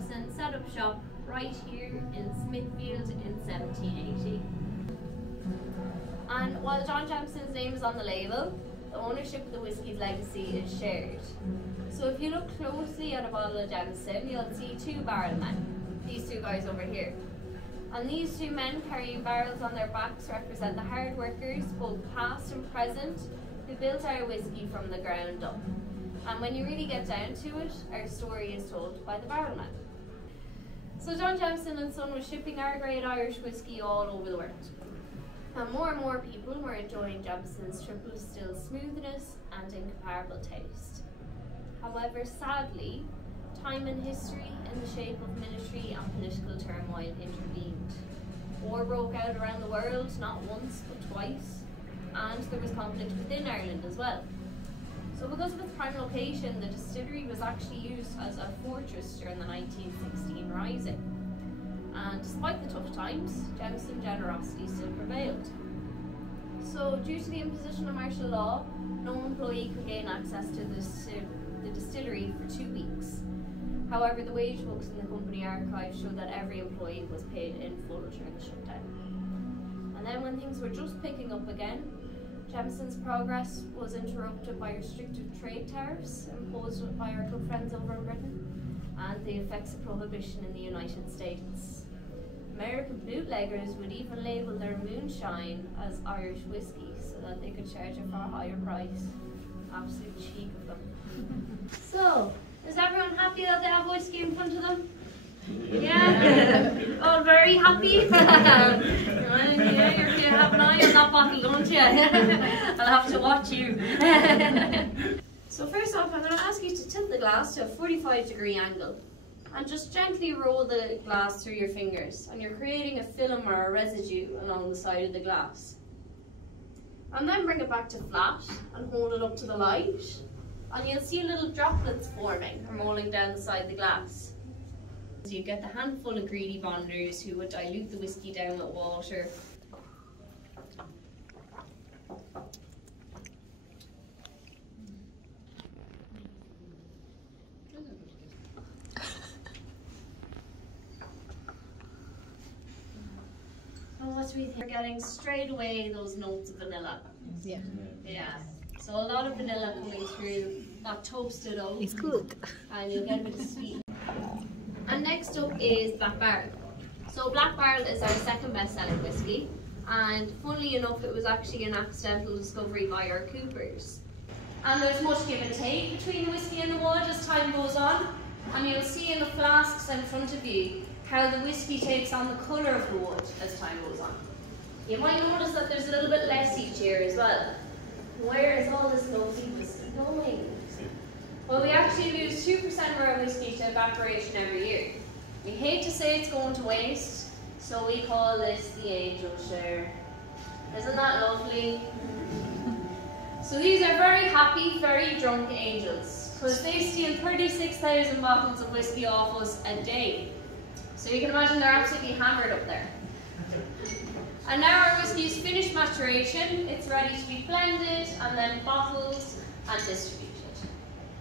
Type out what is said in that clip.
Jameson set up shop right here in Smithfield in 1780. And while John Jameson's name is on the label, the ownership of the whiskey's legacy is shared. So if you look closely at a bottle of Jameson, you'll see two barrel men, these two guys over here. And these two men carrying barrels on their backs represent the hard workers, both past and present, who built our whiskey from the ground up. And when you really get down to it, our story is told by the barrelman. So John Jameson and Son was shipping our great Irish whiskey all over the world. And more people were enjoying Jameson's triple distilled smoothness and incomparable taste. However, sadly, time and history in the shape of military and political turmoil intervened. War broke out around the world, not once but twice, and there was conflict within Ireland as well. So because of its prime location, the distillery was actually used as a fortress during the 1916 Rising. And despite the tough times, Jameson generosity still prevailed. So due to the imposition of martial law, no employee could gain access to the distillery for 2 weeks. However, the wage books in the company archive show that every employee was paid in full during the shutdown. And then when things were just picking up again, Jameson's progress was interrupted by restrictive trade tariffs imposed by our good friends over in Britain and the effects of prohibition in the United States. American bootleggers would even label their moonshine as Irish whiskey so that they could charge it for a higher price. Absolute cheek of them. So, is everyone happy that they have whiskey in front of them? Yeah? All very happy? Yeah, you have an eye on that bottle, don't you? I'll have to watch you. So first off, I'm going to ask you to tilt the glass to a 45-degree angle and just gently roll the glass through your fingers, and you're creating a film or a residue along the side of the glass. And then bring it back to flat and hold it up to the light, and you'll see little droplets forming and rolling down the side of the glass. So you get the handful of greedy bonders who would dilute the whiskey down with water. And what we think, we're getting straight away those notes of vanilla. Yeah. Yeah. So a lot of vanilla coming through, that toasted oak. It's good. And you'll get a bit of sweet. And next up is Black Barrel. So Black Barrel is our second best-selling whiskey, and funnily enough it was actually an accidental discovery by our coopers. And there's much give and take between the whiskey and the wood as time goes on, and you'll see in the flasks in front of you how the whiskey takes on the colour of the wood as time goes on. You might notice that there's a little bit less each year as well. Where is all this lovely whiskey going? Well, we actually lose 2% of our whiskey to evaporation every year. We hate to say it's going to waste, so we call this the angel share. Isn't that lovely? So these are very happy, very drunk angels, because they steal 36,000 bottles of whiskey off us a day. So you can imagine they're absolutely hammered up there. And now our whiskey's finished maturation, it's ready to be blended and then bottled and distributed.